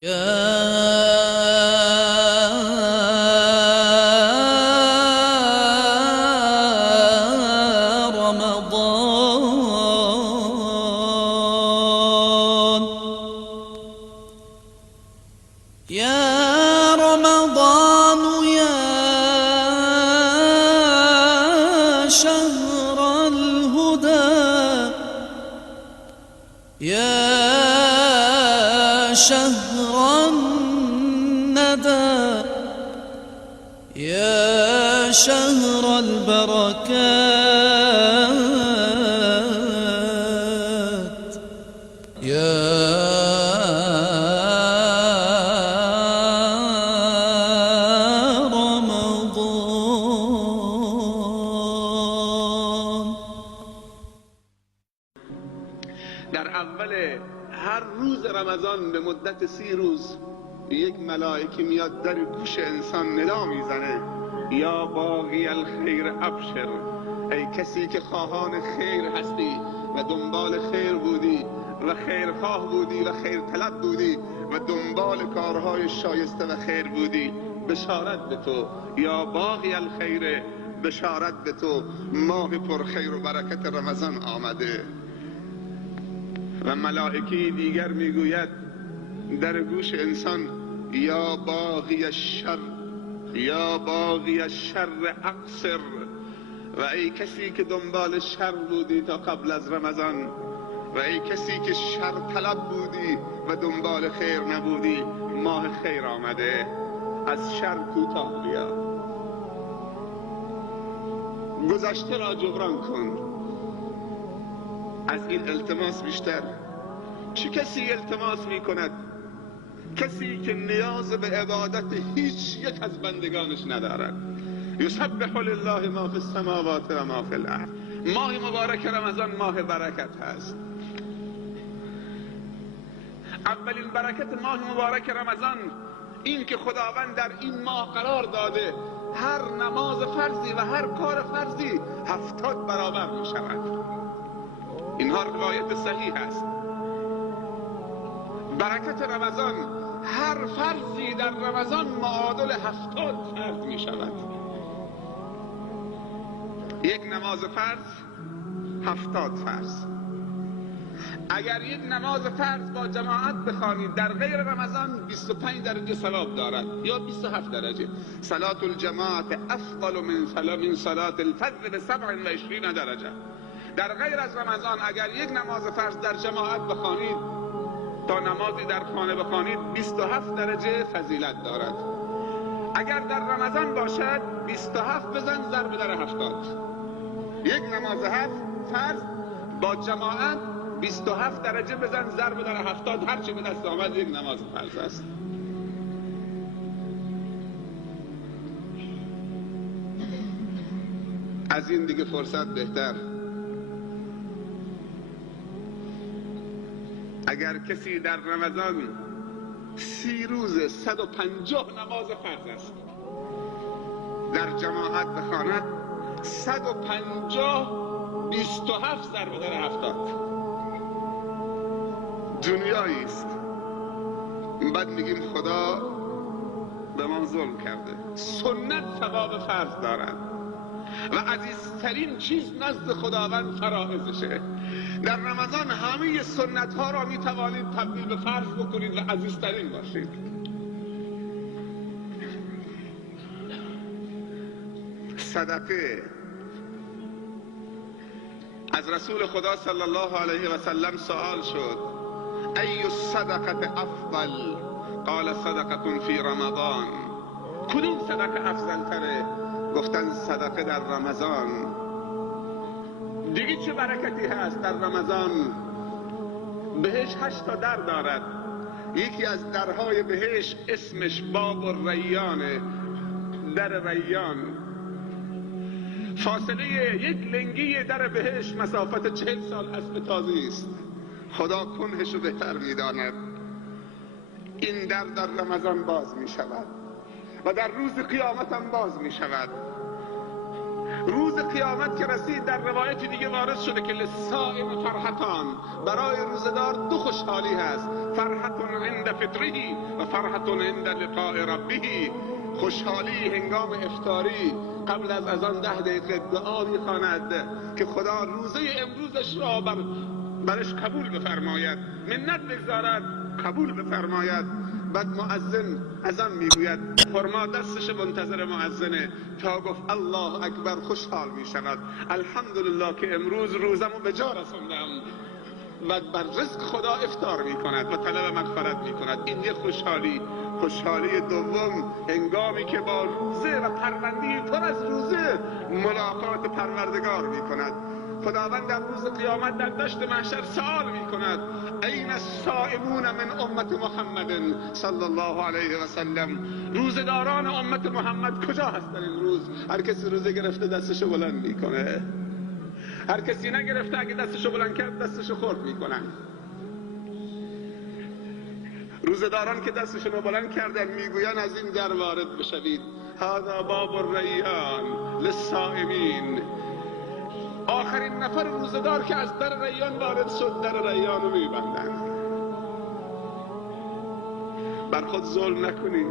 يا رمضان يا شهر الهدى يا شهر الندى يا شهر البركات يا در اول هر روز رمضان به مدت 30 روز یک ملائکی میاد در گوش انسان ندا میزنه: یا باقی الخیر ابشر، ای کسی که خواهان خیر هستی و دنبال خیر بودی و خیرخواه بودی و خیر طلب بودی و دنبال کارهای شایسته و خیر بودی، بشارت به تو. یا باقی الخیر، بشارت به تو، ماه پر خیر و برکت رمضان آمده. و ملائکی دیگر میگوید در گوش انسان: یا باغی الشر، یا باغی الشر اقصر، و ای کسی که دنبال شر بودی تا قبل از رمضان و ای کسی که شر طلب بودی و دنبال خیر نبودی، ماه خیر آمده، از شر کوتاه بیا، گذشته را جبران کن. از این التماس بیشتر چه کسی التماس می کند؟ کسی که نیاز به عبادت هیچ یک از بندگانش ندارد. یسبح لله ما فی السماوات و ما فی الارض. ماه مبارک رمضان ماه برکت هست. اولین برکت ماه مبارک رمضان این که خداوند در این ماه قرار داده هر نماز فرضی و هر کار فرضی 70 برابر می شود. اینها روایت صحیح است. برکت رمضان، هر فرضی در رمضان معادل 70 فرض می شود. یک نماز فرض 70 فرض. اگر یک نماز فرض با جماعت بخوانید در غیر رمضان 25 درجه ثواب دارد یا 27 درجه. صلاة الجماعت افضل من صلاة الفرد به 27 درجه. در غیر از رمضان اگر یک نماز فرض در جماعت بخوانید تا نمازی در خانه بخوانید 27 درجه فضیلت دارد. اگر در رمضان باشد 27 بزن ضرب در 70. یک نماز فرض با جماعت 27 درجه بزن ضرب در 70. هرچی به دست آمد یک نماز فرض است. از این دیگه فرصت بهتر. اگر کسی در رمضان 30 روز 150 نماز فرض است در جماعت بخواند 150 27 ضرب در 70 دنیایی است. بعد میگیم خدا به ما ظلم کرده. سنت ثواب فرض دارد و عزیزترین چیز نزد خداوند فرائضشه. در رمضان همه سنت ها را می توانید تبدیل به فرض بکنید و عزیزترین باشید. صدقه. از رسول خدا صلی الله علیه و سلم سوال شد: ای الصدقه افضل؟ قال صدقه فی رمضان. کدوم صدقه افضل تره؟ گفتن صدقه در رمضان. دیگه چه برکتی هست در رمضان؟ بهش 8 تا در دارد. یکی از درهای بهش اسمش باب الریانه، در ریان. فاصله یک لنگی در بهش مسافت 40 سال اسب تازی است. خدا کنهشو بهتر میداند. این در رمضان باز می شود و در روز قیامت هم باز می شود روز قیامت که رسید در روایت دیگه وارد شده که للصائم فرحتان، برای روزدار دو خوشحالی هست، فرحت عند فطره و فرحت عند لقاء ربه. خوشحالی هنگام افطاری قبل از اذان 10 دقیقه دعا می‌خواند که خدا روزه امروزش را برش قبول بفرماید، منت بگذارد، قبول بفرماید. بعد مؤذن اذان میگوید، خرما دستش منتظر مؤذنه تا گفت الله اکبر خوشحال میشود، الحمدلله که امروز روزمو به جا رسوندم. و بر رزق خدا افطار میکند و طلب مغفرت میکند. این یک خوشحالی. خوشحالی دوم هنگامی که با روزه و پروندی پر از روزه ملاقات پروردگار میکند. خداوند در روز قیامت در دشت محشر سوال میکند این الصائمون من امت محمد صلی الله علیه و سلم، روزداران امت محمد کجا هستن امروز؟ هر کسی روزه گرفته دستشو بلند میکنه، هر کسی نگرفته اگه دستشو بلند کرد دستشو خرد میکنن. روزداران که دستشون رو بلند کردن میگوین از این در وارد بشوید، هذا باب الریان للصائمین. آخرین نفر روزدار که از در ریان وارد شد در ریان رو میبندن. بر خود ظلم نکنیم.